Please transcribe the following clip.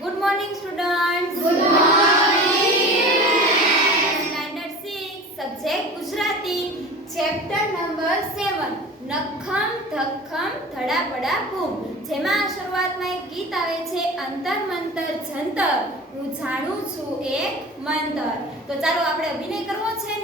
Good morning students good morning standard 6 subject Gujarati chapter number 7 નખમ ધખમ ધડાપડા બૂમ જેમાં શરૂઆતમાં એક ગીત આવે છે અંતર મંતર જંતર. હું જાણું છું એક મંતર. તો ચાલો આપણે અભિનય કરવો છે